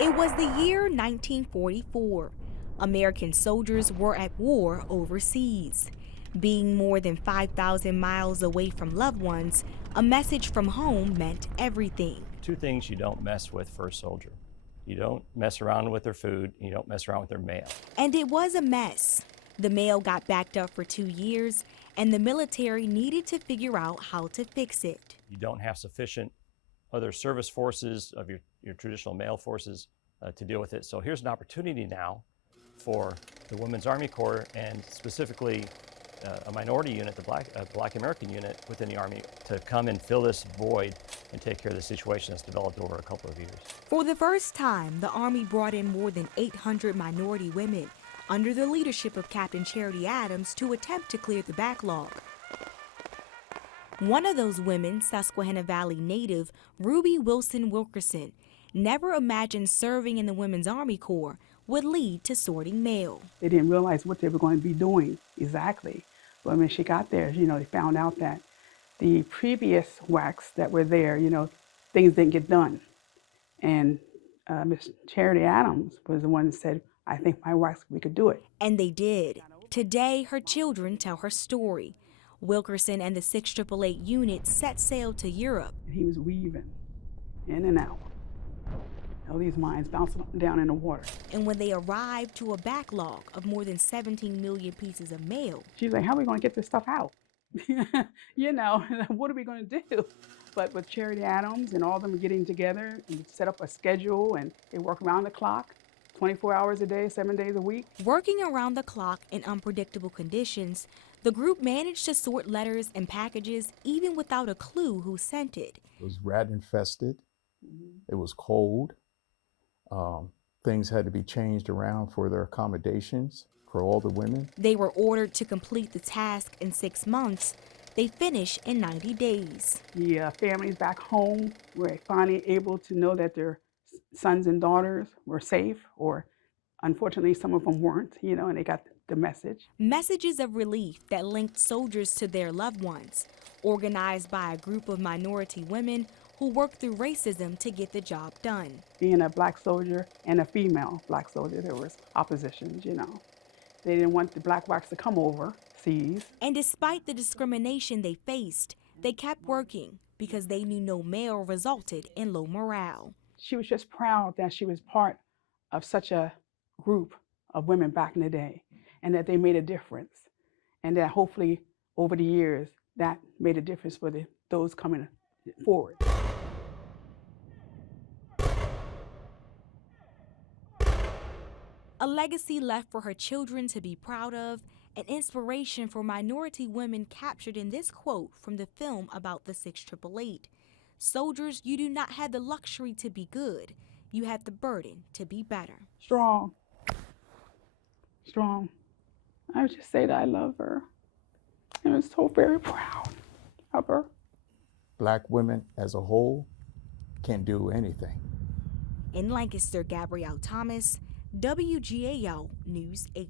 It was the year 1944. American soldiers were at war overseas. Being more than 5,000 miles away from loved ones, a message from home meant everything. Two things you don't mess with for a soldier. You don't mess around with their food, you don't mess around with their mail. And it was a mess. The mail got backed up for 2 years, and the military needed to figure out how to fix it. You don't have sufficient other service forces of your traditional mail forces to deal with it. So here's an opportunity now for the Women's Army Corps and specifically a minority unit, the Black American unit within the Army, to come and fill this void and take care of the situation that's developed over a couple of years. For the first time, the Army brought in more than 800 minority women under the leadership of Captain Charity Adams to attempt to clear the backlog. One of those women, Susquehanna Valley native Ruby Wilson Wilkerson, never imagined serving in the Women's Army Corps would lead to sorting mail. They didn't realize what they were going to be doing exactly. But when she got there, they found out that the previous WACs that were there, things didn't get done. And Miss Charity Adams was the one that said, I think my WACs, we could do it. And they did. Today, her children tell her story. Wilkerson and the 688 unit set sail to Europe. And he was weaving in and out. All these mines bouncing up and down in the water. And when they arrived to a backlog of more than 17 million pieces of mail, she's like, how are we going to get this stuff out? What are we going to do? But with Charity Adams and all of them getting together and set up a schedule, and they work around the clock, 24 hours a day, 7 days a week. Working around the clock in unpredictable conditions, the group managed to sort letters and packages even without a clue who sent it. It was rat infested. It was cold. Things had to be changed around for their accommodations for all the women. They were ordered to complete the task in 6 months. They finished in 90 days. The families back home were finally able to know that their sons and daughters were safe, or unfortunately some of them weren't, and they got the message. Messages of relief that linked soldiers to their loved ones, organized by a group of minority women who worked through racism to get the job done. Being a black soldier and a female black soldier, there was oppositions, They didn't want the black WACs to come overseas. And despite the discrimination they faced, they kept working because they knew no mail resulted in low morale. She was just proud that she was part of such a group of women back in the day, and that they made a difference, and that hopefully over the years that made a difference for those coming forward. A legacy left for her children to be proud of, an inspiration for minority women captured in this quote from the film about the 688. Soldiers, you do not have the luxury to be good. You have the burden to be better. Strong. Strong. I would just say that I love her. And I'm so very proud of her. Black women as a whole can do anything. In Lancaster, Gabrielle Thomas, WGAL News 8.